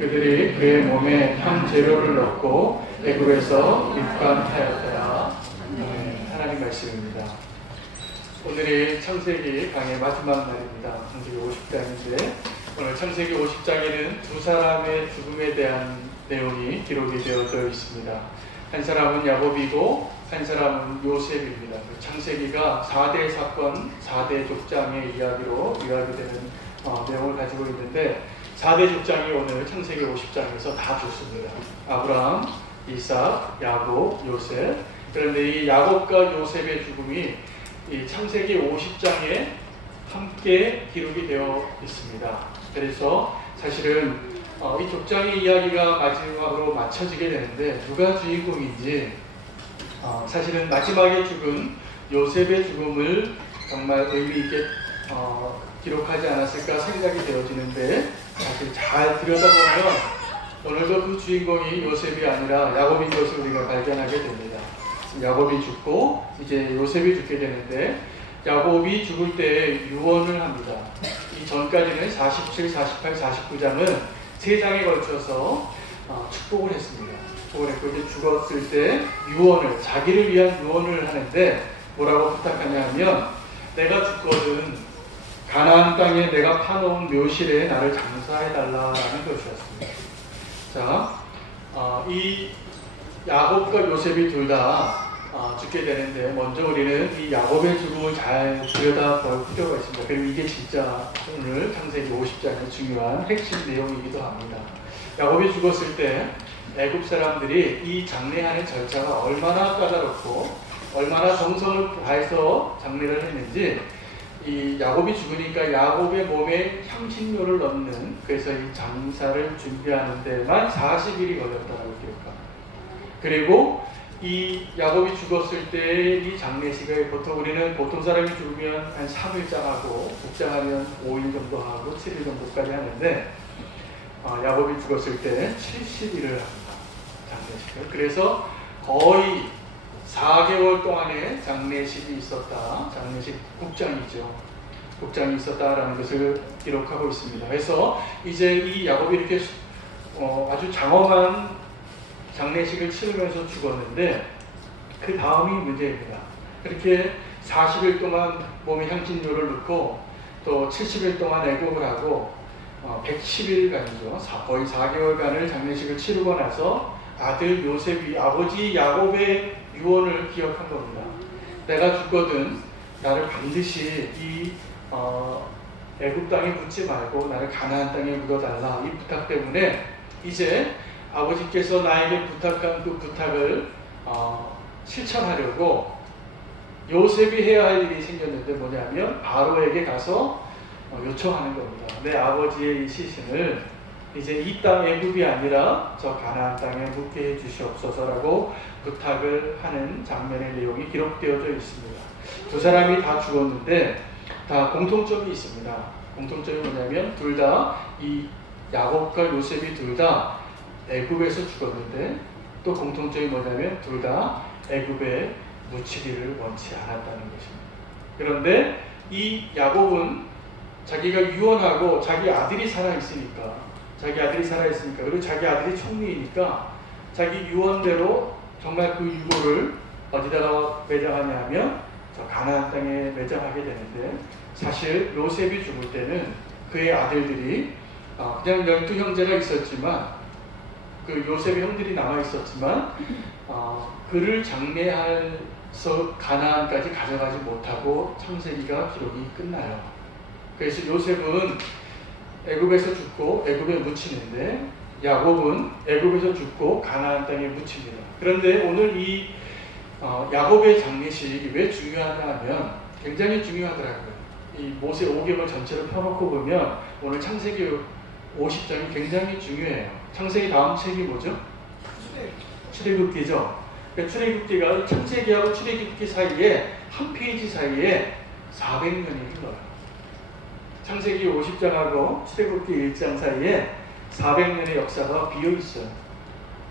그들이 그의 몸에 향 재료를 넣고 애굽에서 입감하였더라. 하나님 말씀입니다. 오늘이 창세기 강의 마지막 날입니다. 창세기 50장인데 오늘 창세기 50장에는 두 사람의 죽음에 대한 내용이 기록이 되어져 있습니다. 한 사람은 야곱이고 한 사람은 요셉입니다. 창세기가 4대 사건, 4대 족장의 이야기로 요약되는 내용을 가지고 있는데 4대 족장이 오늘 창세기 50장에서 다 죽습니다. 아브라함, 이삭, 야곱, 요셉. 그런데 이 야곱과 요셉의 죽음이 이 창세기 50장에 함께 기록이 되어 있습니다. 그래서 사실은 이 족장의 이야기가 마지막으로 맞춰지게 되는데 누가 주인공인지 사실은 마지막에 죽은 요셉의 죽음을 정말 의미 있게 기록하지 않았을까 생각이 되어지는데 사실 잘 들여다보면 오늘도 그 주인공이 요셉이 아니라 야곱인 것을 우리가 발견하게 됩니다. 야곱이 죽고 이제 요셉이 죽게 되는데 야곱이 죽을 때 유언을 합니다. 이 전까지는 47, 48, 49장은 3장에 걸쳐서 축복을 했습니다. 축복을 했고 이제 죽었을 때 유언을, 자기를 위한 유언을 하는데 뭐라고 부탁하냐 하면 내가 죽거든 가나안 땅에 내가 파놓은 묘실에 나를 장사해달라는 것이었습니다. 자, 이 야곱과 요셉이 둘 다 죽게 되는데 먼저 우리는 이 야곱의 죽음을 잘 들여다볼 필요가 있습니다. 그리고 이게 진짜 오늘 창세기 50장의 중요한 핵심 내용이기도 합니다. 야곱이 죽었을 때 애굽 사람들이 이 장례하는 절차가 얼마나 까다롭고 얼마나 정성을 다해서 장례를 했는지 이 야곱이 죽으니까 야곱의 몸에 향신료를 넣는, 그래서 이 장사를 준비하는 데만 40일이 걸렸다고 기록합니다. 그리고 이 야곱이 죽었을 때 이 장례식을 보통 사람이 죽으면 한 3일장 하고 복장하면 5일 정도 하고 7일 정도까지 하는데 야곱이 죽었을 때 70일을 합니다. 장례식을. 그래서 거의 4개월 동안의 장례식이 있었다. 장례식 국장이죠. 국장이 있었다라는 것을 기록하고 있습니다. 그래서 이제 이 야곱이 이렇게 아주 장엄한 장례식을 치르면서 죽었는데 그 다음이 문제입니다. 그렇게 40일 동안 몸에 향신료를 넣고 또 70일 동안 애국을 하고 110일간이죠. 거의 4개월간을 장례식을 치르고 나서 아들 요셉이 아버지 야곱의 유언을 기억한 겁니다. 내가 죽거든 나를 반드시 이 애굽 땅에 묻지 말고 나를 가나안 땅에 묻어달라. 이 부탁 때문에 이제 아버지께서 나에게 부탁한 그 부탁을 실천하려고 요셉이 해야 할 일이 생겼는데 뭐냐면 바로에게 가서 요청하는 겁니다. 내 아버지의 이 시신을 이제 이 땅 애굽이 아니라 저 가나안 땅에 묻게 해주시옵소서라고 부탁을 하는 장면의 내용이 기록되어져 있습니다. 두 사람이 다 죽었는데 다 공통점이 있습니다. 공통점이 뭐냐면 둘 다 이 야곱과 요셉이 둘 다 애굽에서 죽었는데 또 공통점이 뭐냐면 둘 다 애굽에 묻히기를 원치 않았다는 것입니다. 그런데 이 야곱은 자기가 유언하고 자기 아들이 살아있으니까 그리고 자기 아들이 총리이니까 자기 유언대로 정말 그 유고를 어디다가 매장하냐 하면 저 가나안 땅에 매장하게 되는데 사실 요셉이 죽을 때는 그의 아들들이 그냥 12형제가 있었지만 그 요셉의 형들이 남아 있었지만 그를 장례해서 가나안까지 가져가지 못하고 창세기가 기록이 끝나요. 그래서 요셉은 애굽에서 죽고 애굽에 묻히는데 야곱은 애굽에서 죽고 가나안 땅에 묻힙니다. 그런데 오늘 이 야곱의 장례식이 왜 중요하냐 하면 굉장히 중요하더라고요. 이 모세 5개월 전체를 펴놓고 보면 오늘 창세기 50장이 굉장히 중요해요. 창세기 다음 책이 뭐죠? 출애굽기죠. 그러니까 출애굽기가 창세기하고 출애굽기 사이에 한 페이지 사이에 400년이 흘러요. 창세기 50장하고 출애굽기 1장 사이에 400년의 역사가 비어 있어요.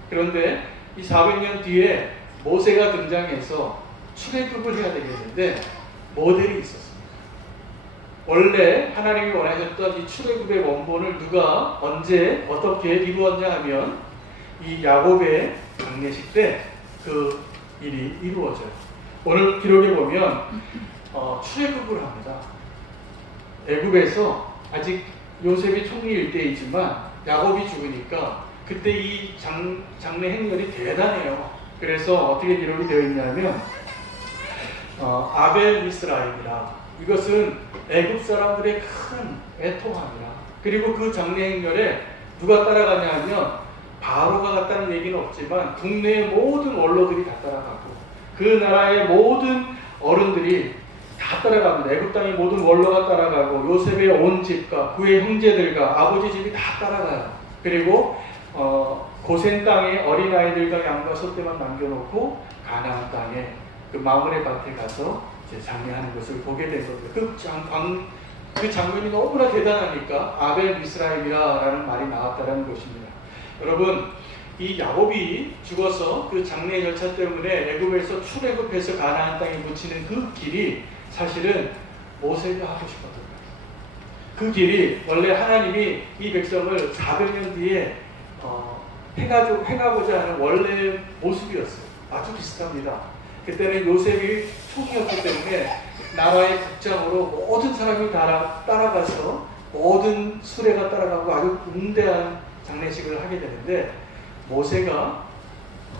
그런데 이 400년 뒤에 모세가 등장해서 출애굽을 해야 되겠는데 모델이 있었습니다. 원래 하나님이 원하셨던 이 출애굽의 원본을 누가 언제 어떻게 이루었냐 하면 이 야곱의 장례식 때 그 일이 이루어져요. 오늘 기록에 보면 출애굽을 합니다. 애굽에서 아직 요셉이 총리일 때이지만 야곱이 죽으니까 그때 이 장례 행렬이 대단해요. 그래서 어떻게 기록이 되어 있냐면 아벨 미스라임이라, 이것은 애굽 사람들의 큰 애통함이라. 그리고 그 장례 행렬에 누가 따라가냐 하면 바로가 갔다는 얘기는 없지만 국내의 모든 원로들이 다 따라가고 그 나라의 모든 어른들이 다 따라갑니다. 애굽 땅의 모든 원로가 따라가고 요셉의 온 집과 그의 형제들과 아버지 집이 다 따라가요. 그리고 고센 땅의 어린아이들과 양과 소떼만 남겨놓고 가나안 땅에 그 마므레 밭에 가서 이제 장례하는 것을 보게 된 겁니다. 그 장면이 너무나 대단하니까 아벨 미스라임이라는 말이 나왔다는 것입니다. 여러분, 이 야곱이 죽어서 그 장례 절차 때문에 애굽에서 출애굽해서 가나안 땅에 묻히는 그 길이 사실은 모세가 하고 싶었던 거예요. 그 길이 원래 하나님이 이 백성을 400년 뒤에 행하고자 하는 원래 모습이었어요. 아주 비슷합니다. 그때는 요셉이 총이었기 때문에 나라의 국장으로 모든 사람이 따라가서 모든 수레가 따라가고 아주 웅대한 장례식을 하게 되는데 모세가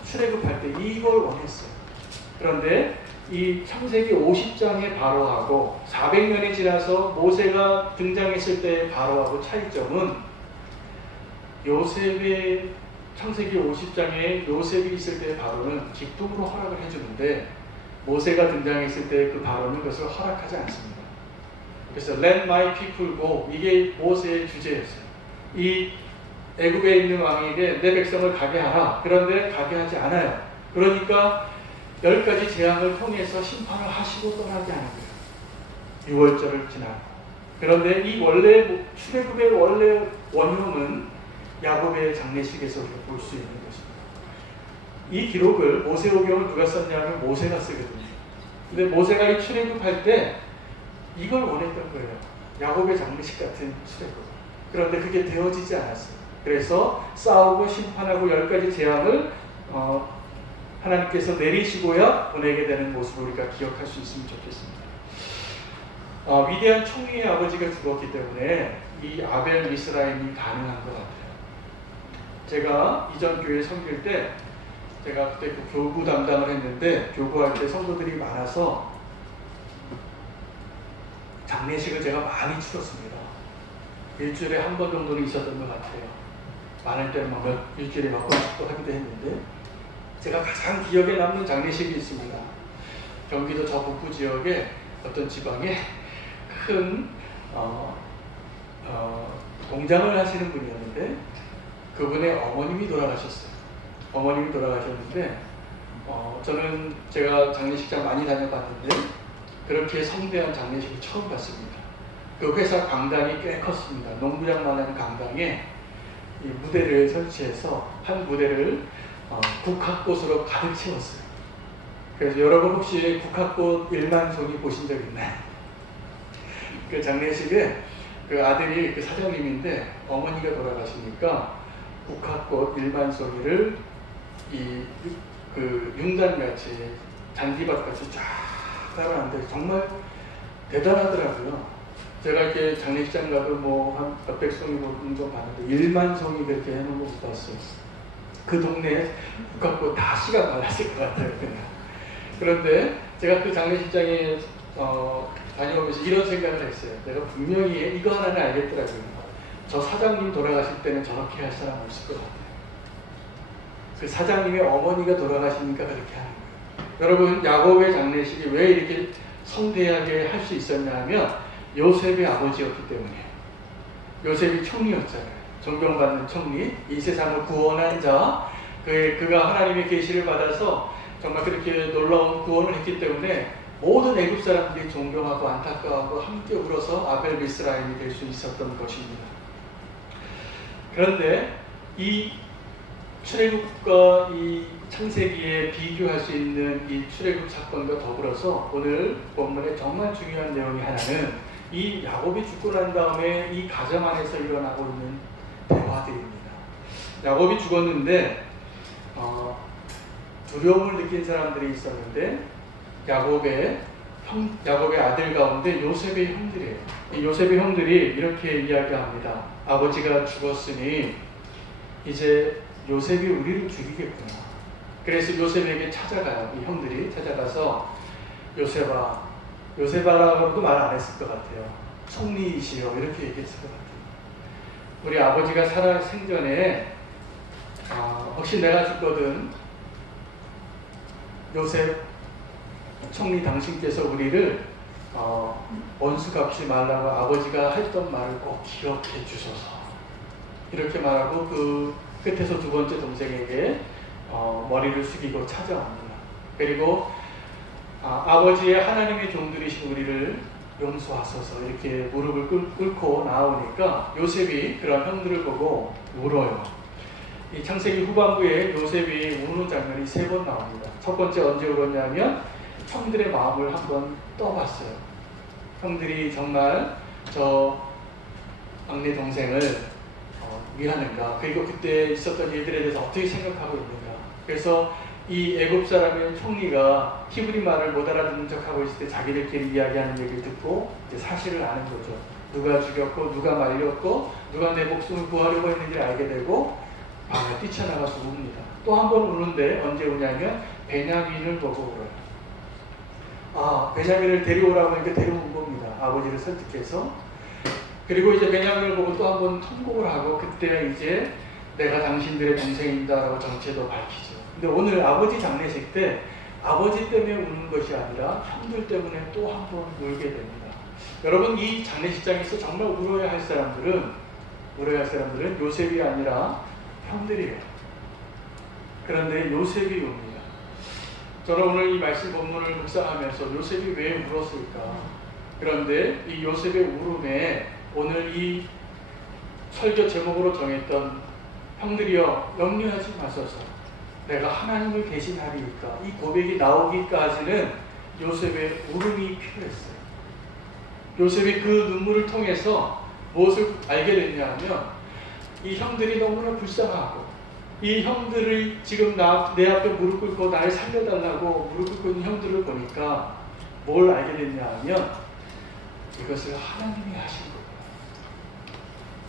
출애굽할 때 이걸 원했어요. 그런데 이 창세기 50장의 바로하고 400년이 지나서 모세가 등장했을 때의 바로하고 차이점은 요셉의 창세기 50장에 요셉이 있을 때의 바로는 기쁨으로 허락을 해주는데 모세가 등장했을 때 그 바로는 그것을 허락하지 않습니다. 그래서 Let my people go, 이게 모세의 주제였어요. 이 애굽에 있는 왕에게 내 백성을 가게 하라. 그런데 가게 하지 않아요. 그러니까 10가지 재앙을 통해서 심판을 하시고 떠나게 하는 거예요. 6월절을 지나고. 그런데 이 원래 출애굽의 원래 원흉은 야곱의 장례식에서 우리가 볼 수 있는 것입니다. 이 기록을 모세오경을 누가 썼냐면 모세가 쓰거든요. 근데 모세가 이 출애굽할 때 이걸 원했던 거예요. 야곱의 장례식 같은 출애굽. 그런데 그게 되어지지 않았어요. 그래서 싸우고 심판하고 10가지 재앙을 하나님께서 내리시고야 보내게 되는 모습을 우리가 기억할 수 있으면 좋겠습니다. 위대한 총리의 아버지가 죽었기 때문에 이 아벨 미스라임이 가능한 것 같아요. 제가 이전 교회 섬길 때 제가 그때 그 교구 담당을 했는데 교구할 때 성도들이 많아서 장례식을 제가 많이 치렀습니다. 일주일에 한 번 정도는 있었던 것 같아요. 많을 때는 일주일에 몇 번씩도 하기도 했는데 제가 가장 기억에 남는 장례식이 있습니다. 경기도 저 북부 지역에 어떤 지방에 큰 공장을 하시는 분이었는데 그분의 어머님이 돌아가셨어요. 어머님이 돌아가셨는데 저는 제가 장례식장 많이 다녀봤는데 그렇게 성대한 장례식을 처음 봤습니다. 그 회사 강당이 꽤 컸습니다. 농구장만한 강당에 이 무대를 설치해서 한 무대를 국화꽃으로 가득 채웠어요. 그래서 여러분 혹시 국화꽃 1만 송이 보신 적 있나요? 그 장례식에 그 아들이 그 사장님인데 어머니가 돌아가시니까 국화꽃 1만 송이를 그 융단같이 잔디밭같이 쫙 깔아놨는데 정말 대단하더라고요. 제가 이렇게 장례식장 가도 뭐 한 몇백 송이 정도 봤는데 1만 송이 그렇게 해놓은 거 못 봤어요. 그 동네에 국화꽃 다 씨가 말랐을 것 같아요. 그냥. 그런데 제가 그 장례식장에 다녀오면서 이런 생각을 했어요. 내가 분명히 이거 하나는 알겠더라고요. 저 사장님 돌아가실 때는 저렇게 할 사람 없을 것 같아요. 그 사장님의 어머니가 돌아가시니까 그렇게 하는 거예요. 여러분, 야곱의 장례식이 왜 이렇게 성대하게 할 수 있었냐 하면 요셉의 아버지였기 때문이에요. 요셉이 총리였잖아요. 존경받는 총리, 이 세상을 구원한 자, 그가 하나님의 계시를 받아서 정말 그렇게 놀라운 구원을 했기 때문에 모든 애굽 사람들이 존경하고 안타까워하고 함께 울어서 아벨 미스라임이 될 수 있었던 것입니다. 그런데 이 출애굽과 이 창세기에 비교할 수 있는 이 출애굽 사건과 더불어서 오늘 본문에 정말 중요한 내용이 하나는 이 야곱이 죽고 난 다음에 이 가정 안에서 일어나고 있는 대화들입니다. 야곱이 죽었는데 두려움을 느낀 사람들이 있었는데 야곱의 아들 가운데 요셉의 형들이에요. 이 요셉의 형들이 이렇게 이야기합니다. 아버지가 죽었으니 이제 요셉이 우리를 죽이겠구나. 그래서 요셉에게 찾아가요. 이 형들이 찾아가서 요셉아라고도 말 안 했을 것 같아요. 총리이시여 이렇게 얘기했을 것 같아요. 우리 아버지가 살아 생전에 혹시 내가 죽거든 요셉 총리 당신께서 우리를 원수 갚지 말라고 아버지가 했던 말을 꼭 기억해 주소서. 이렇게 말하고 그 끝에서 두 번째 동생에게 머리를 숙이고 찾아옵니다. 그리고 아버지의 하나님의 종들이신 우리를 용서하소서 이렇게 무릎을 꿇고 나오니까 요셉이 그런 형들을 보고 울어요. 이 창세기 후반부에 요셉이 우는 장면이 3번 나옵니다. 첫 번째 언제 울었냐면 형들의 마음을 한번 떠봤어요. 형들이 정말 저 막내 동생을 위하는가, 그리고 그때 있었던 일들에 대해서 어떻게 생각하고 있는가. 그래서 이 애굽 사람의 총리가 히브리 말을 못 알아듣는 척하고 있을 때 자기들끼리 이야기하는 얘기를 듣고 이제 사실을 아는 거죠. 누가 죽였고 누가 말렸고 누가 내 목숨을 구하려고 했는지를 알게 되고 뛰쳐나가서 웁니다. 또 한 번 우는데 언제 우냐면 베냐민을 보고 울어요. 베냐민을 데려오라고 하니까 데려온 겁니다. 아버지를 설득해서. 그리고 이제 베냐민을 보고 또 한 번 통곡을 하고 그때 이제 내가 당신들의 동생입니다라고 정체도 밝히죠. 근데 오늘 아버지 장례식 때 아버지 때문에 우는 것이 아니라 형들 때문에 또 한 번 울게 됩니다. 여러분, 이 장례식장에서 정말 울어야 할 사람들은 요셉이 아니라 형들이에요. 그런데 요셉이 웁니다. 저는 오늘 이 말씀 본문을 묵상하면서 요셉이 왜 울었을까? 그런데 이 요셉의 울음에 오늘 이 설교 제목으로 정했던 형들이여 염려하지 마소서 내가 하나님을 대신하리이까, 이 고백이 나오기까지는 요셉의 울음이 필요했어요. 요셉이 그 눈물을 통해서 무엇을 알게 됐냐면 이 형들이 너무나 불쌍하고 이 형들을 지금 내 앞에 무릎 꿇고 나를 살려달라고 무릎 꿇고 있는 형들을 보니까 뭘 알게 됐냐 하면 이것을 하나님이 하신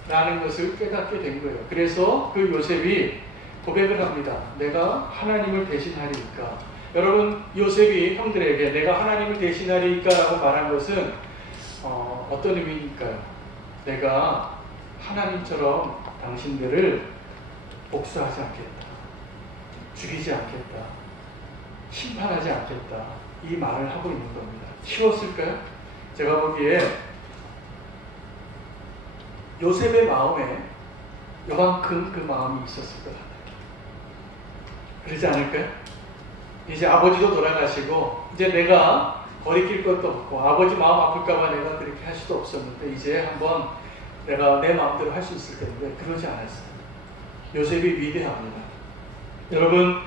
거구나 라는 것을 깨닫게 된 거예요. 그래서 그 요셉이 고백을 합니다. 내가 하나님을 대신하리이까. 여러분, 요셉이 형들에게 내가 하나님을 대신하리이까 라고 말한 것은 어떤 의미일까요? 내가 하나님처럼 당신들을 복수하지 않겠다, 죽이지 않겠다, 심판하지 않겠다, 이 말을 하고 있는 겁니다. 쉬웠을까요? 제가 보기에 요셉의 마음에 요만큼 그 마음이 있었을 것 같아요. 그러지 않을까요? 이제 아버지도 돌아가시고 이제 내가 거리낄 것도 없고 아버지 마음 아플까봐 내가 그렇게 할 수도 없었는데 이제 한번 내가 내 마음대로 할 수 있을 텐데 그러지 않았어요. 요셉이 위대합니다. 여러분,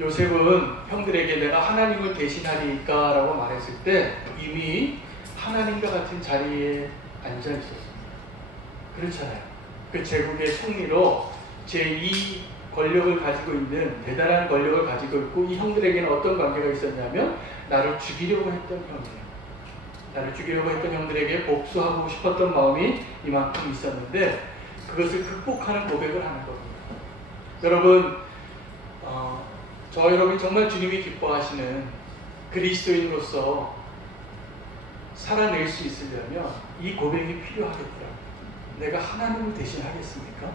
요셉은 형들에게 내가 하나님을 대신하리까 라고 말했을 때 이미 하나님과 같은 자리에 앉아 있었습니다. 그렇잖아요. 그 제국의 총리로 제2 권력을 가지고 있는 대단한 권력을 가지고 있고 이 형들에게는 어떤 관계가 있었냐면 나를 죽이려고 했던 형이에요. 나를 죽이려고 했던 형들에게 복수하고 싶었던 마음이 이만큼 있었는데 그것을 극복하는 고백을 하는 겁니다. 여러분, 저 여러분이 정말 주님이 기뻐하시는 그리스도인으로서 살아낼 수 있으려면 이 고백이 필요하겠더라고요. 내가 하나님을 대신하겠습니까?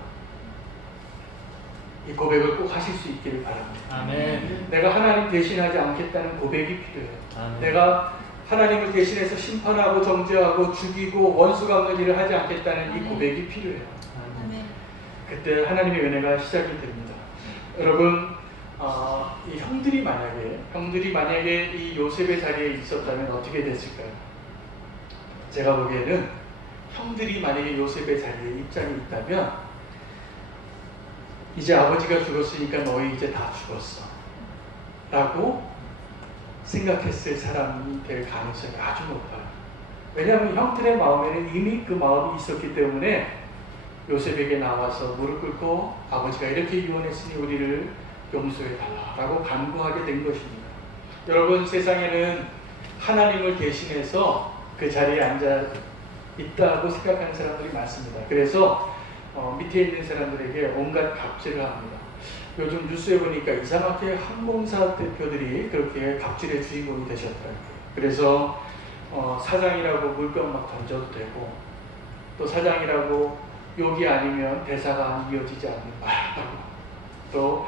이 고백을 꼭 하실 수 있기를 바랍니다. 아멘. 내가 하나님 대신하지 않겠다는 고백이 필요해요. 아멘. 내가 하나님을 대신해서 심판하고 정죄하고 죽이고 원수 갚는 일을 하지 않겠다는 이 고백이 필요해요. 아멘. 그때 하나님의 은혜가 시작이 됩니다. 여러분, 이 형들이 만약에 이 요셉의 자리에 있었다면 어떻게 됐을까요? 제가 보기에는 형들이 만약에 요셉의 자리에 입장이 있다면 이제 아버지가 죽었으니까 너희 이제 다 죽었어 라고 생각했을 사람이 될 가능성이 아주 높아요. 왜냐하면 형들의 마음에는 이미 그 마음이 있었기 때문에 요셉에게 나와서 무릎 꿇고 아버지가 이렇게 유언했으니 우리를 용서해달라고 간구하게 된 것입니다. 여러분, 세상에는 하나님을 대신해서 그 자리에 앉아 있다고 생각하는 사람들이 많습니다. 그래서 밑에 있는 사람들에게 온갖 갑질을 합니다. 요즘 뉴스에 보니까 이상하게 항공사 대표들이 그렇게 갑질의 주인공이 되셨더라고요. 그래서 사장이라고 물건 막 던져도 되고, 또 사장이라고 욕이 아니면 대사가 이어지지 않는 말하고, 또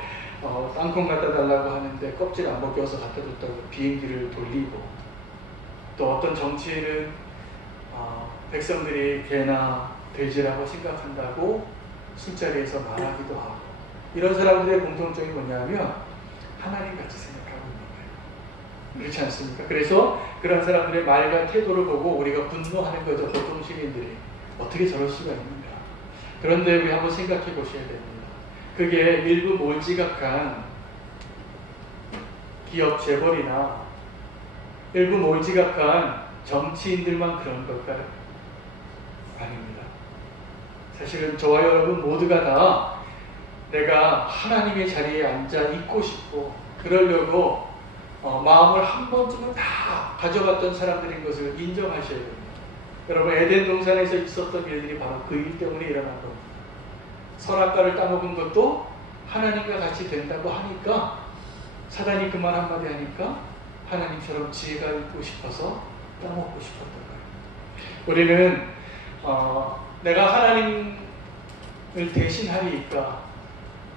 땅콩 갖다 달라고 하는데 껍질 안 벗겨서 갖다 줬다고 비행기를 돌리고, 또 어떤 정치인은 백성들이 개나 돼지라고 생각한다고 술자리에서 말하기도 하고, 이런 사람들의 공통점이 뭐냐면 하나님같이 생각하고 있는 거예요. 그렇지 않습니까? 그래서 그런 사람들의 말과 태도를 보고 우리가 분노하는 거죠. 보통 시민들이 어떻게 저럴 수가 있는가. 그런데 우리 한번 생각해 보셔야 됩니다. 그게 일부 몰지각한 기업 재벌이나 일부 몰지각한 정치인들만 그런 걸까요? 아닙니다. 사실은 저와 여러분 모두가 다 내가 하나님의 자리에 앉아 있고 싶고 그러려고 마음을 한 번쯤은 다 가져갔던 사람들인 것을 인정하셔야 됩니다. 여러분, 에덴 동산에서 있었던 일들이 바로 그 일 때문에 일어난 겁니다. 선악과를 따먹은 것도 하나님과 같이 된다고 하니까, 사단이 그 말 한마디 하니까 하나님처럼 지혜가 있고 싶어서 따먹고 싶었던 거예요. 우리는 내가 하나님을 대신하리이까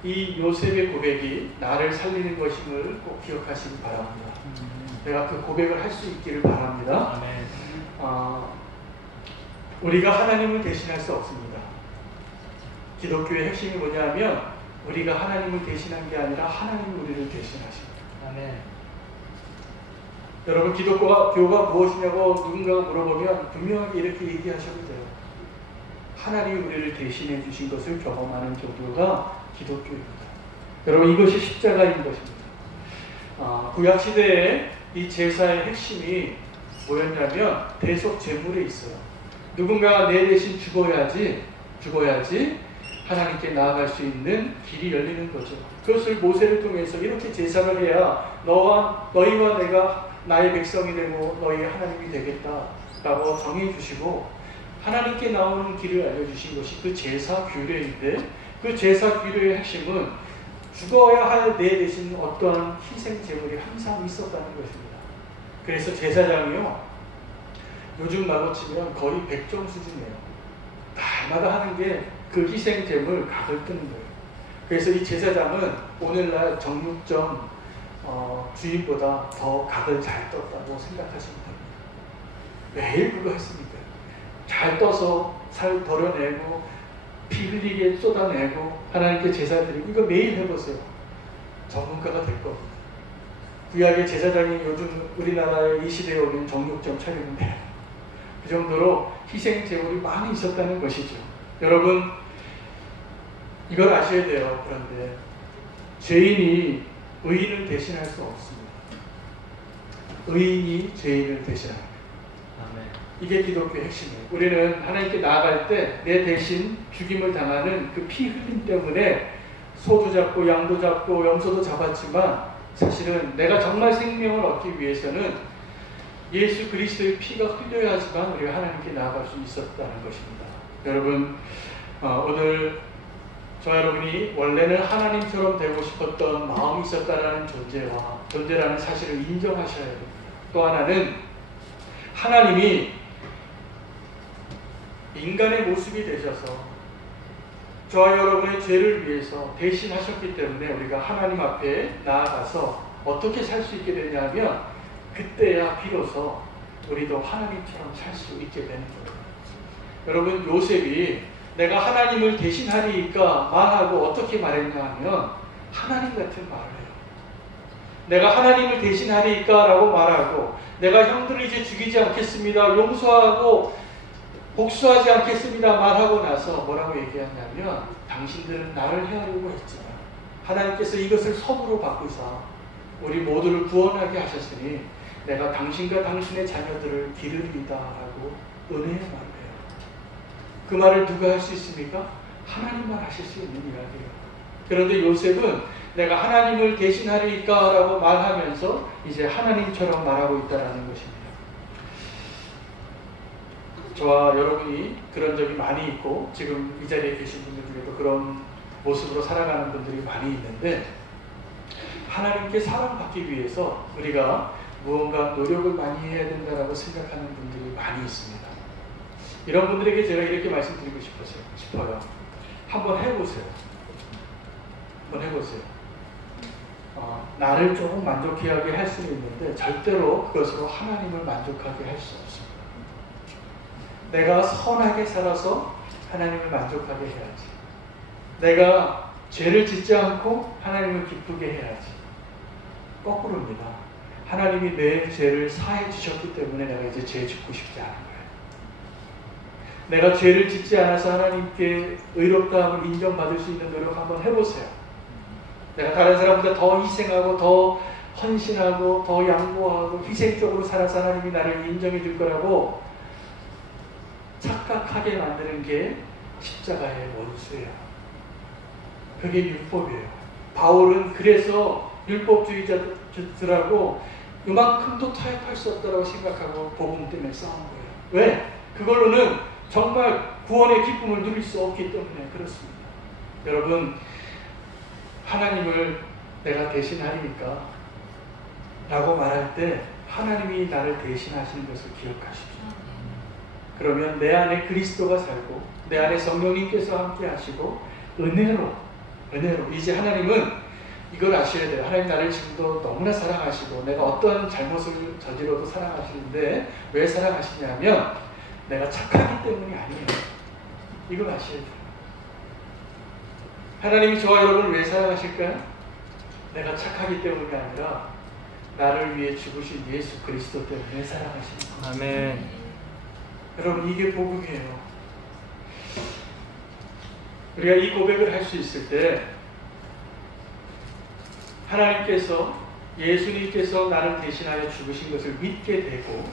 이 요셉의 고백이 나를 살리는 것임을 꼭 기억하시기 바랍니다. 내가 그 고백을 할 수 있기를 바랍니다. 우리가 하나님을 대신할 수 없습니다. 기독교의 핵심이 뭐냐면 우리가 하나님을 대신한 게 아니라 하나님이 우리를 대신하십니다. 아멘. 여러분, 기독교가 무엇이냐고 누군가가 물어보면 분명하게 이렇게 얘기하셔도 돼요. 하나님이 우리를 대신해 주신 것을 경험하는 종교가 기독교입니다. 여러분, 이것이 십자가인 것입니다. 구약시대에 이 제사의 핵심이 뭐였냐면 대속 제물에 있어요. 누군가 내 대신 죽어야지 하나님께 나아갈 수 있는 길이 열리는 거죠. 그것을 모세를 통해서 이렇게 제사를 해야 너희와 내가 나의 백성이 되고 너희의 하나님이 되겠다라고 정해주시고 하나님께 나오는 길을 알려주신 것이 그 제사 규례인데, 그 제사 규례의 핵심은 죽어야 할 내 대신 어떠한 희생 제물이 항상 있었다는 것입니다. 그래서 제사장이요, 요즘 말로 치면 거의 백정 수준이에요. 날마다 하는 게 그 희생 제물 각을 뜨는 거예요. 그래서 이 제사장은 오늘날 정육점 주인보다 더 각을 잘 떴다고 생각하시면 됩니다. 매일 그거 했으니까 잘 떠서 살 덜어내고 피 흘리게 쏟아내고 하나님께 제사 드리고, 이거 매일 해보세요. 전문가가 될 겁니다. 구약의 제사장이 요즘 우리나라의 이 시대에 오면 정육점 차리면 돼요. 그 정도로 희생 제물이 많이 있었다는 것이죠. 여러분, 이걸 아셔야 돼요. 그런데 죄인이 의인을 대신할 수 없습니다. 의인이 죄인을 대신합니다. 이게 기독교의 핵심이에요. 우리는 하나님께 나아갈 때 내 대신 죽임을 당하는 그 피 흘림 때문에 소도 잡고 양도 잡고 염소도 잡았지만, 사실은 내가 정말 생명을 얻기 위해서는 예수 그리스도의 피가 흘려야지만 우리가 하나님께 나아갈 수 있었다는 것입니다. 여러분, 오늘 저 여러분이 원래는 하나님처럼 되고 싶었던 마음이 있었다는 존재라는 사실을 인정하셔야 됩니다. 또 하나는 하나님이 인간의 모습이 되셔서 저와 여러분의 죄를 위해서 대신하셨기 때문에 우리가 하나님 앞에 나아가서 어떻게 살 수 있게 되냐면, 그때야 비로소 우리도 하나님처럼 살 수 있게 되는 거예요. 여러분, 요셉이 내가 하나님을 대신하리까 말하고 어떻게 말했냐 하면 하나님 같은 말을 해요. 내가 하나님을 대신하리까 라고 말하고, 내가 형들을 이제 죽이지 않겠습니다, 용서하고 복수하지 않겠습니다 말하고 나서 뭐라고 얘기하냐면, 당신들은 나를 헤아리고 했지만 하나님께서 이것을 선으로 바꾸사 우리 모두를 구원하게 하셨으니 내가 당신과 당신의 자녀들을 기르리이다 라고 은혜의 말이에요. 그 말을 누가 할 수 있습니까? 하나님만 하실 수 있는 이야기예요. 그런데 요셉은 내가 하나님을 대신하리까 라고 말하면서 이제 하나님처럼 말하고 있다는 것입니다. 저와 여러분이 그런 적이 많이 있고 지금 이 자리에 계신 분들 중에도 그런 모습으로 살아가는 분들이 많이 있는데, 하나님께 사랑받기 위해서 우리가 무언가 노력을 많이 해야 된다고 생각하는 분들이 많이 있습니다. 이런 분들에게 제가 이렇게 말씀드리고 싶어요. 한번 해보세요. 한번 해보세요. 나를 조금 만족하게 할 수는 있는데 절대로 그것으로 하나님을 만족하게 할 수 없습니다. 내가 선하게 살아서 하나님을 만족하게 해야지. 내가 죄를 짓지 않고 하나님을 기쁘게 해야지. 거꾸로입니다. 하나님이 내 죄를 사해 주셨기 때문에 내가 이제 죄 짓고 싶지 않은 거예요. 내가 죄를 짓지 않아서 하나님께 의롭다함을 인정받을 수 있는 노력 한번 해보세요. 내가 다른 사람보다 더 희생하고 더 헌신하고 더 양보하고 희생적으로 살아서 하나님이 나를 인정해 줄 거라고 착각하게 만드는 게 십자가의 원수예요. 그게 율법이에요. 바울은 그래서 율법주의자들하고 이만큼도 타협할 수 없다고 생각하고 복음 때문에 싸운 거예요. 왜? 그걸로는 정말 구원의 기쁨을 누릴 수 없기 때문에 그렇습니다. 여러분, 하나님을 내가 대신하리니까 라고 말할 때 하나님이 나를 대신하시는 것을 기억하십시오. 그러면 내 안에 그리스도가 살고 내 안에 성령님께서 함께 하시고 은혜로 이제 하나님은 이걸 아셔야 돼요. 하나님 나를 지금도 너무나 사랑하시고 내가 어떤 잘못을 저지러도 사랑하시는데 왜 사랑하시냐면 내가 착하기 때문이 아니에요. 이걸 아셔야 돼요. 하나님이 저와 여러분을 왜 사랑하실까요? 내가 착하기 때문이 아니라 나를 위해 죽으신 예수 그리스도 때문에 사랑하시는 거예요. 아멘. 여러분, 이게 복음이에요. 우리가 이 고백을 할 수 있을 때 하나님께서, 예수님께서 나를 대신하여 죽으신 것을 믿게 되고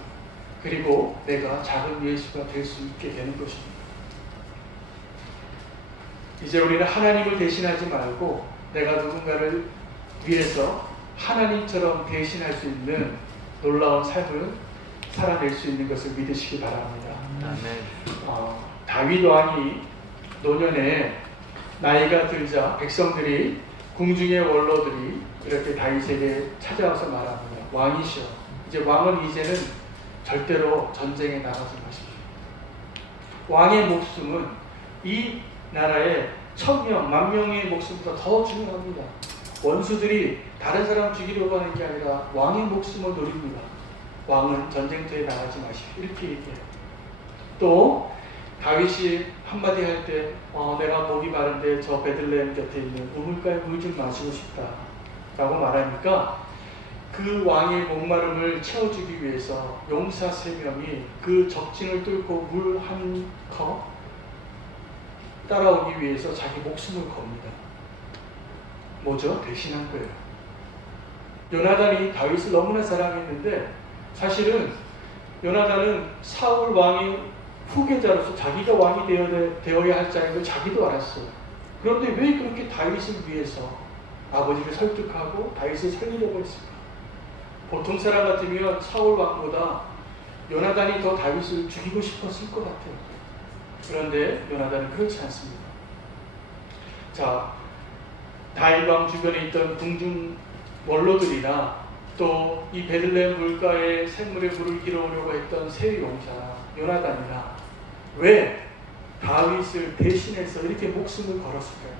그리고 내가 작은 예수가 될 수 있게 되는 것입니다. 이제 우리는 하나님을 대신하지 말고 내가 누군가를 위해서 하나님처럼 대신할 수 있는 놀라운 삶을 살아낼 수 있는 것을 믿으시기 바랍니다. 다윗 왕이 노년에 나이가 들자 백성들이, 궁중의 원로들이 이렇게 다윗에게 찾아와서 말합니다. 왕이시여, 이제는 절대로 전쟁에 나가지 마십시오. 왕의 목숨은 이 나라의 1000명, 10,000명의 목숨보다 더 중요합니다. 원수들이 다른 사람 죽이려고 하는 게 아니라 왕의 목숨을 노립니다. 왕은 전쟁터에 나가지 마십시오. 이렇게 얘기해요. 또 다윗이 한마디 할 때 내가 목이 마른데 저 베들레헴 곁에 있는 우물가에 물 좀 마시고 싶다 라고 말하니까 그 왕의 목마름을 채워주기 위해서 용사 3명이 그 적진을 뚫고 물 한 컵 따라오기 위해서 자기 목숨을 겁니다. 뭐죠? 대신한 거예요. 요나단이 다윗을 너무나 사랑했는데 사실은 요나단은 사울 왕의 후계자로서 자기가 왕이 되어야 할 자인 걸 자기도 알았어요. 그런데 왜 그렇게 다윗을 위해서 아버지를 설득하고 다윗을 살리려고 했을까? 보통 사람 같으면 사울 왕보다 요나단이 더 다윗을 죽이고 싶었을 것 같아요. 그런데 요나단은 그렇지 않습니다. 자, 다윗 왕 주변에 있던 궁중 원로들이나 또 이 베들레헴 물가에 생물의 물을 길어오려고 했던 세 용사 요나단이나 왜 다윗을 대신해서 이렇게 목숨을 걸었을까요?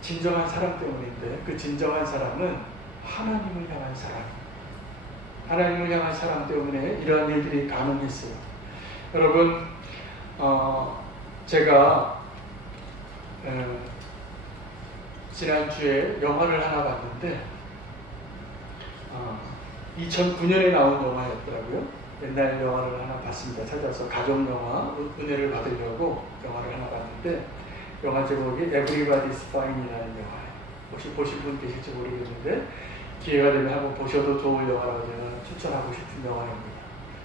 진정한 사랑 때문인데 그 진정한 사랑은 하나님을 향한 사랑입니다. 하나님을 향한 사랑 때문에 이러한 일들이 가능했어요. 여러분, 제가 지난주에 영화를 하나 봤는데 2009년에 나온 영화였더라고요. 옛날 영화를 하나 봤습니다. 찾아서 가족영화, 은혜를 받으려고 영화를 하나 봤는데 영화 제목이 Everybody's Fine이라는 영화예요. 혹시 보신 분 계실지 모르겠는데 기회가 되면 한번 보셔도 좋을 영화라고 저는 추천하고 싶은 영화입니다.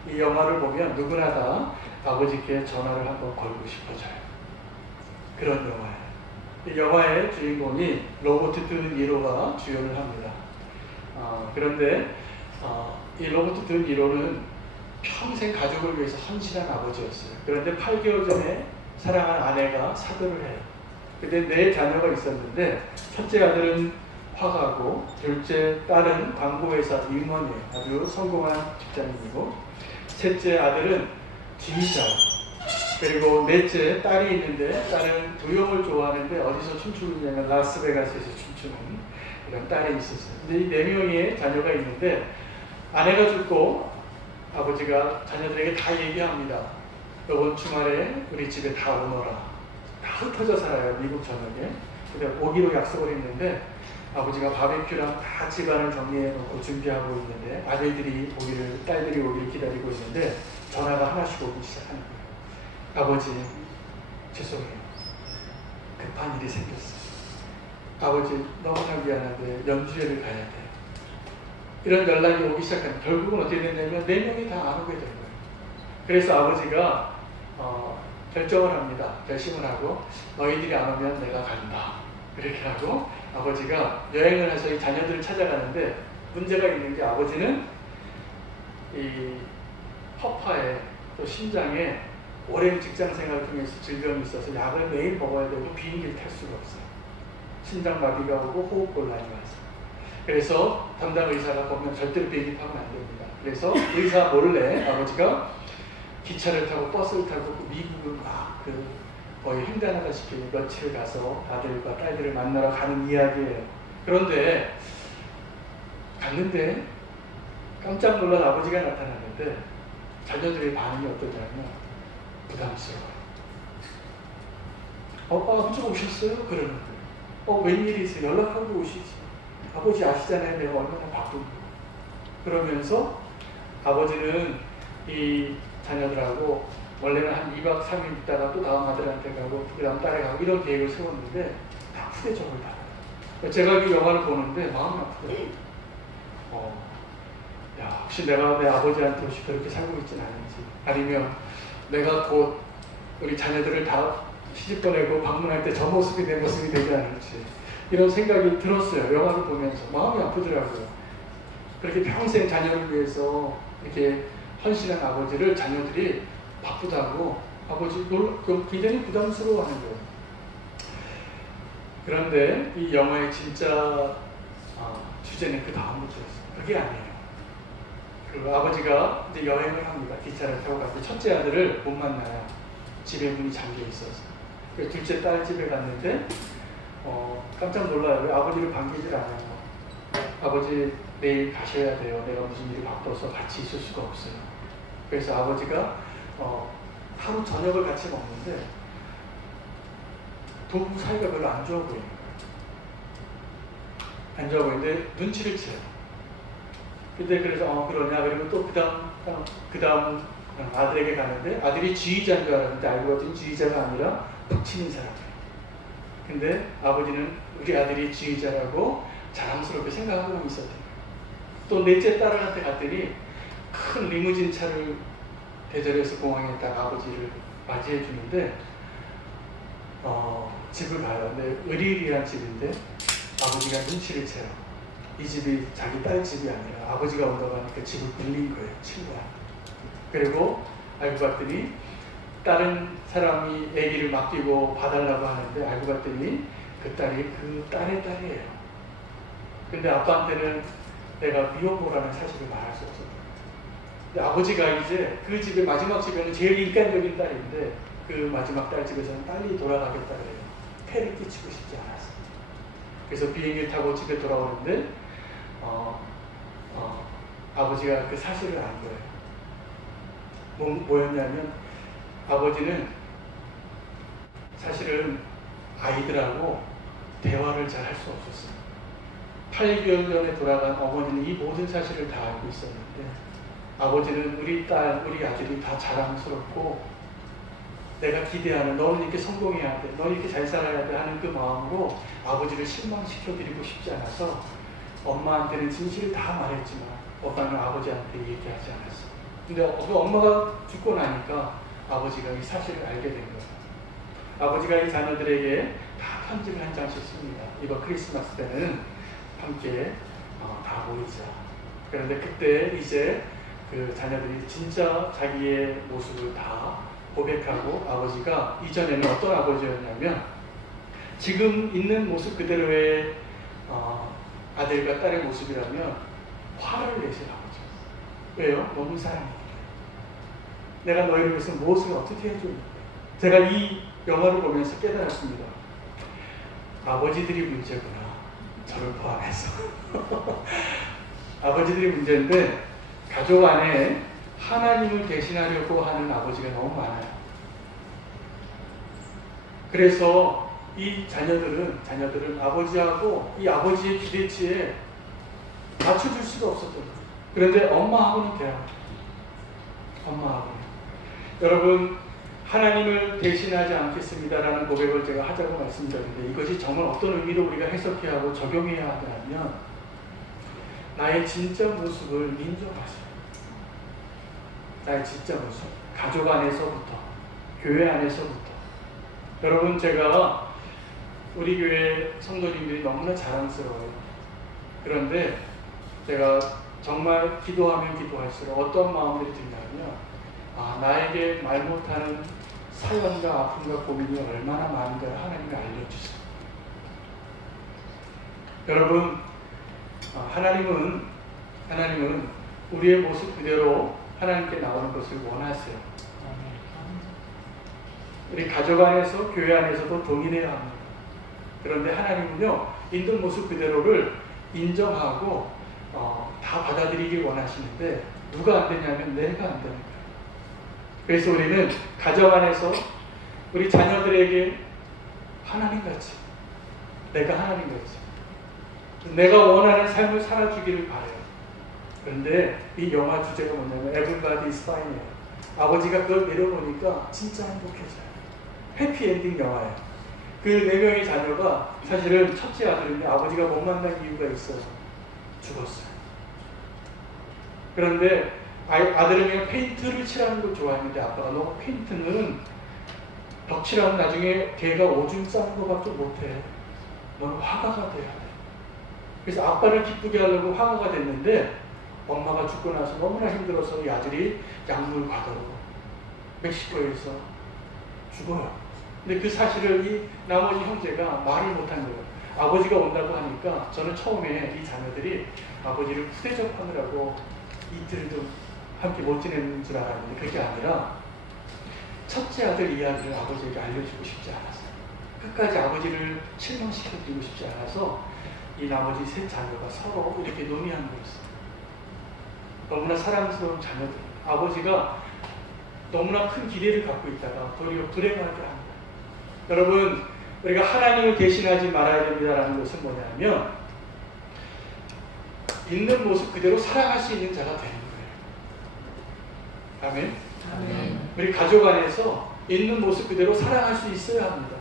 이 영화를 보면 누구나 다 아버지께 전화를 한번 걸고 싶어져요. 그런 영화예요. 이 영화의 주인공이 로버트 드 니로가 주연을 합니다. 그런데 이 로버트 드 니로는 평생 가족을 위해서 헌신한 아버지였어요. 그런데 8개월 전에 사랑한 아내가 사별을 해요. 근데 4자녀가 있었는데 첫째 아들은 화가고 둘째 딸은 광고회사 임원이에요. 아주 성공한 직장인이고 셋째 아들은 지휘자, 그리고 넷째 딸이 있는데 딸은舞踊을 좋아하는데 어디서 춤추고 있냐면 라스베가스에서 춤추는 이런 딸이 있었어요. 근데 이 4명의 자녀가 있는데 아내가 죽고 아버지가 자녀들에게 다 얘기합니다. 이번 주말에 우리 집에 다 오너라. 다 흩어져 살아요, 미국 전역에. 근데 오기로 약속을 했는데 아버지가 바베큐랑 다 집안을 정리해 놓고 준비하고 있는데 딸들이 오기를 기다리고 있는데 전화가 하나씩 오기 시작하는 거예요. 아버지, 죄송해요. 급한 일이 생겼어요. 아버지, 너무나 미안한데 연주회를 가야 돼. 이런 연락이 오기 시작하면 결국은 어떻게 됐냐면 4명이 다 안 오게 된 거예요. 그래서 아버지가 결정을 합니다. 결심을 하고 너희들이 안 오면 내가 간다. 이렇게 하고 아버지가 여행을 해서 이 자녀들을 찾아가는데 문제가 있는 게 아버지는 이 허파에 또 심장에 오랜 직장생활을 통해서 질병이 있어서 약을 매일 먹어야 되고 비행기를 탈 수가 없어요. 심장마비가 오고 호흡곤란이 와서. 그래서 담당 의사가 보면 절대로 비행기 타면 안 됩니다. 그래서 의사 몰래 아버지가 기차를 타고 버스를 타고 미국을 막 거의 횡단하다시피 며칠 가서 아들과 딸들을 만나러 가는 이야기예요. 그런데 갔는데 깜짝 놀란 아버지가 나타났는데 자녀들의 반응이 어떠냐면 부담스러워요. 아버지 오셨어요? 그러는 거예요. 웬일이세요? 연락하고 오시지. 아버지 아시잖아요. 내가 얼마나 바쁜가. 그러면서 아버지는 이 자녀들하고 원래는 한 2박 3일 있다가 또 다음 아들한테 가고 그 다음 딸에 가고 이런 계획을 세웠는데 다 후대접을 받아요. 제가 이 영화를 보는데 마음이 아프더라고요. 혹시 내가 내 아버지한테 혹시 그렇게 살고 있진 않은지, 아니면 내가 곧 우리 자녀들을 다 시집 보내고 방문할 때 저 모습이 내 모습이 되지 않을지 이런 생각이 들었어요. 영화를 보면서 마음이 아프더라고요. 그렇게 평생 자녀를 위해서 이렇게 헌신한 아버지를 자녀들이 바쁘다고 아버지 굉장히 부담스러워하는 거예요. 그런데 이 영화의 진짜 주제는 그 다음부터였어요. 그게 아니에요. 그 아버지가 이제 여행을 합니다. 기차를 타고 갔는데 첫째 아들을 못 만나요. 집에 문이 잠겨 있어서. 그래서 둘째 딸 집에 갔는데 깜짝 놀라요. 왜 아버지를 반기질 않아요. 아버지 내일 가셔야 돼요. 내가 무슨 일이 바빠서 같이 있을 수가 없어요. 그래서 아버지가 하루 저녁을 같이 먹는데 부부 사이가 별로 안 좋아 보이는 거예요. 안 좋아 보이는데 눈치를 채요. 근데 그래서 그러냐 그러면 또 그 다음 아들에게 가는데 아들이 지휘자인 줄 알았는데 알고 봤더니 지휘자가 아니라 북치는 사람이에요. 근데 아버지는 우리 아들이 지휘자라고 자랑스럽게 생각하고 있었대요. 또 넷째 딸한테 갔더니 큰 리무진 차를 대절해서 공항에 딱 아버지를 맞이해 주는데 집을 가요. 근데 으리으리한 집인데 아버지가 눈치를 채요. 이 집이 자기 딸 집이 아니라 아버지가 온다고 하니까 집을 빌린 거예요. 친구한테. 그리고 알고 봤더니 다른 사람이 아기를 맡기고 봐달라고 하는데 알고 봤더니 그 딸이 그 딸의 딸이에요. 근데 아빠한테는 내가 미혼모라는 사실을 말할 수 없었어요. 근데 아버지가 이제 그 집의 마지막 집에는 제일 인간적인 딸인데 그 마지막 딸 집에서는 딸이 돌아가겠다 그래요. 폐를 끼치고 싶지 않았어요. 그래서 비행기 타고 집에 돌아오는데 아버지가 그 사실을 안 거예요. 뭐였냐면 아버지는 사실은 아이들하고 대화를 잘 할 수 없었어요. 8개월 전에 돌아간 어머니는 이 모든 사실을 다 알고 있었는데 아버지는 우리 딸, 우리 아들이 다 자랑스럽고 내가 기대하는 너는 이렇게 성공해야 돼, 너는 이렇게 잘 살아야 돼 하는 그 마음으로 아버지를 실망시켜드리고 싶지 않아서 엄마한테는 진실을 다 말했지만 엄마는 아버지한테 얘기하지 않았어요. 근데 그 엄마가 죽고 나니까 아버지가 이 사실을 알게 된 거예요. 아버지가 이 자녀들에게 다 편지를 한 장씩 씁니다. 이번 크리스마스 때는 함께 다 모이자. 그런데 그때 이제 그 자녀들이 진짜 자기의 모습을 다 고백하고, 아버지가 이전에는 어떤 아버지였냐면 지금 있는 모습 그대로의 아들과 딸의 모습이라면 화를 내실 아버지. 왜요? 너무 사랑해. 내가 너희를 위해서 무엇을 어떻게 해줄까? 제가 이 영화를 보면서 깨달았습니다. 아버지들이 문제구나. 저를 포함해서. 아버지들이 문제인데 가족 안에 하나님을 대신하려고 하는 아버지가 너무 많아요. 그래서 이 자녀들은 아버지하고 이 아버지의 기대치에 맞춰줄 수가 없었던 거예요. 그런데 엄마하고는 돼요. 엄마하고는. 여러분, 하나님을 대신하지 않겠습니다라는 고백을 제가 하자고 말씀드렸는데, 이것이 정말 어떤 의미로 우리가 해석해야 하고 적용해야 하냐면, 나의 진짜 모습을 인정하세요. 나의 진짜 모습. 가족 안에서부터, 교회 안에서부터. 여러분, 제가 우리 교회 성도님들이 너무나 자랑스러워요. 그런데 제가 정말 기도하면 기도할수록 어떤 마음들이 든다면, 나에게 말 못하는 사연과 아픔과 고민이 얼마나 많은가를 하나님이 알려주세요. 여러분, 하나님은 우리의 모습 그대로 하나님께 나오는 것을 원하세요. 우리 가족 안에서, 교회 안에서도 동일해야 합니다. 그런데 하나님은요, 있는 모습 그대로를 인정하고 다 받아들이길 원하시는데, 누가 안 되냐면 내가 안 되는 거예요. 그래서 우리는 가정 안에서 우리 자녀들에게 하나님같이, 내가 하나님같이, 내가 원하는 삶을 살아주기를 바라요. 그런데 이 영화 주제가 뭐냐면 Everybody is Fine이에요. 아버지가 그걸 내려보니까 진짜 행복해져요. 해피엔딩 영화예요. 그 4명의 자녀가 사실은 첫째 아들인데 아버지가 못 만난 이유가 있어요. 죽었어요. 그런데 아들은 그냥 페인트를 칠하는 걸 좋아했는데, 아빠가 너 페인트는 벽칠하면 나중에 걔가 오줌 싸는 것밖에 못해. 너는 화가가 돼야 돼. 그래서 아빠를 기쁘게 하려고 화가가 됐는데, 엄마가 죽고 나서 너무나 힘들어서 이 아들이 약물 과다로 멕시코에서 죽어요. 근데 그 사실을 이 나머지 형제가 말을 못한 거예요. 아버지가 온다고 하니까 저는 처음에 이 자녀들이 아버지를 푸대접하느라고 이틀도 함께 못 지내는 줄 알았는데, 그게 아니라 첫째 아들 이야기를 아버지에게 알려주고 싶지 않았어요. 끝까지 아버지를 실망시켜드리고 싶지 않아서 이 나머지 3 자녀가 서로 이렇게 논의한 거였어요. 너무나 사랑스러운 자녀들. 아버지가 너무나 큰 기대를 갖고 있다가 도리어 불행하게 합니다. 여러분, 우리가 하나님을 대신하지 말아야 됩니다라는 것은 뭐냐면, 있는 모습 그대로 사랑할 수 있는 자가 되는 거예요. 아멘? 아멘. 우리 가족 안에서 있는 모습 그대로 사랑할 수 있어야 합니다.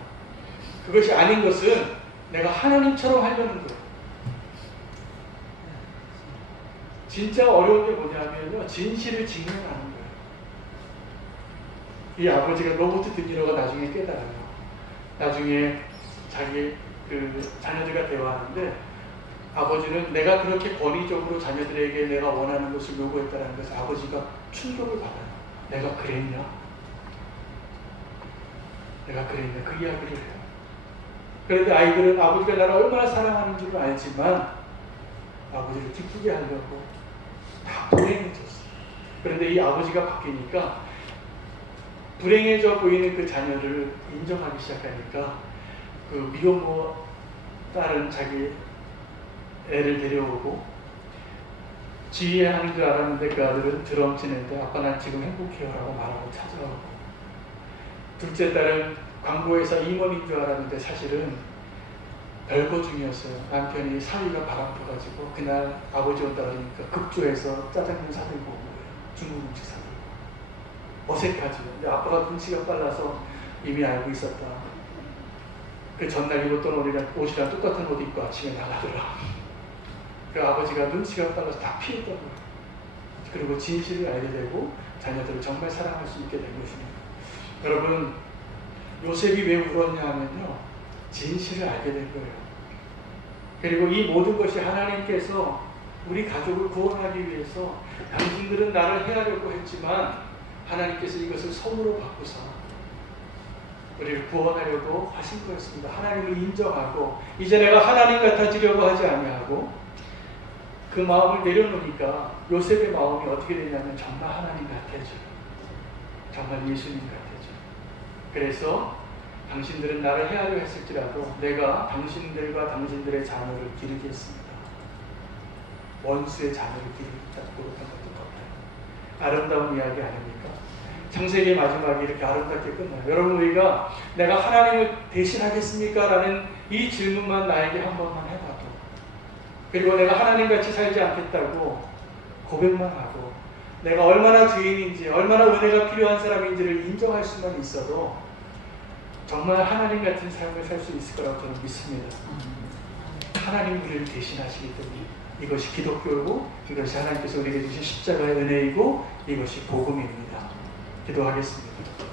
그것이 아닌 것은 내가 하나님처럼 하려는 거예요. 진짜 어려운 게 뭐냐면요, 진실을 직면하는 거예요. 이 아버지가 로버트 드니로가 나중에 깨달아요. 나중에 자기 자녀들과 대화하는데, 아버지는 내가 그렇게 권위적으로 자녀들에게 내가 원하는 것을 요구했다는 것을 아버지가 충격을 받아요. 내가 그랬냐? 내가 그랬냐? 그 이야기를 해요. 그런데 아이들은 아버지가 나를 얼마나 사랑하는 줄을 알지만 아버지를 기쁘게 하려고 다 불행해졌어요. 그런데 이 아버지가 바뀌니까 불행해져 보이는 그 자녀를 인정하기 시작하니까 그 미혼모 딸은 자기 애를 데려오고 지휘하는 줄 알았는데 그 아들은 드럼 치는데 아빠 난 지금 행복해요 라고 말하고 찾아오고, 둘째 딸은 광고회사 임원인 줄 알았는데 사실은 별거 중이었어요. 남편이 사위가 바람 펴가지고 그날 아버지 온다 그러니까 급조해서 짜장면 사들고 온 거예요. 중국 음식 사들고. 어색하죠. 근데 아빠가 눈치가 빨라서 이미 알고 있었다. 그 전날 입었던 옷이랑 똑같은 옷 입고 아침에 나가더라. 그 아버지가 눈치가 빨라서 다 피했던 거예요. 그리고 진실을 알게 되고 자녀들을 정말 사랑할 수 있게 된 것입니다. 여러분, 요셉이 왜 울었냐 하면요, 진실을 알게 된 거예요. 그리고 이 모든 것이 하나님께서 우리 가족을 구원하기 위해서 당신들은 나를 해하려고 했지만 하나님께서 이것을 선으로 바꾸사 우리를 구원하려고 하신 거였습니다. 하나님을 인정하고 이제 내가 하나님 같아지려고 하지 아니하고 그 마음을 내려놓으니까 요셉의 마음이 어떻게 되냐면 정말 하나님 같아져요. 정말 예수님 같아져요. 그래서 당신들은 나를 해하려 했을지라도 내가 당신들과 당신들의 자녀를 기르겠습니다. 원수의 자녀를 기르겠다고 그랬던 것도 같아요. 아름다운 이야기 아닙니까? 창세기의 마지막이 이렇게 아름답게 끝나요. 여러분, 우리가 내가 하나님을 대신하겠습니까? 라는 이 질문만 나에게 한 번만 해봐도, 그리고 내가 하나님같이 살지 않겠다고 고백만 하고 내가 얼마나 죄인인지 얼마나 은혜가 필요한 사람인지를 인정할 수만 있어도 정말 하나님 같은 삶을 살 수 있을 거라고 저는 믿습니다. 하나님 우리를 대신하시기 때문에 이것이 기독교고 이것이 하나님께서 우리에게 주신 십자가의 은혜이고 이것이 복음입니다. 기도하겠습니다.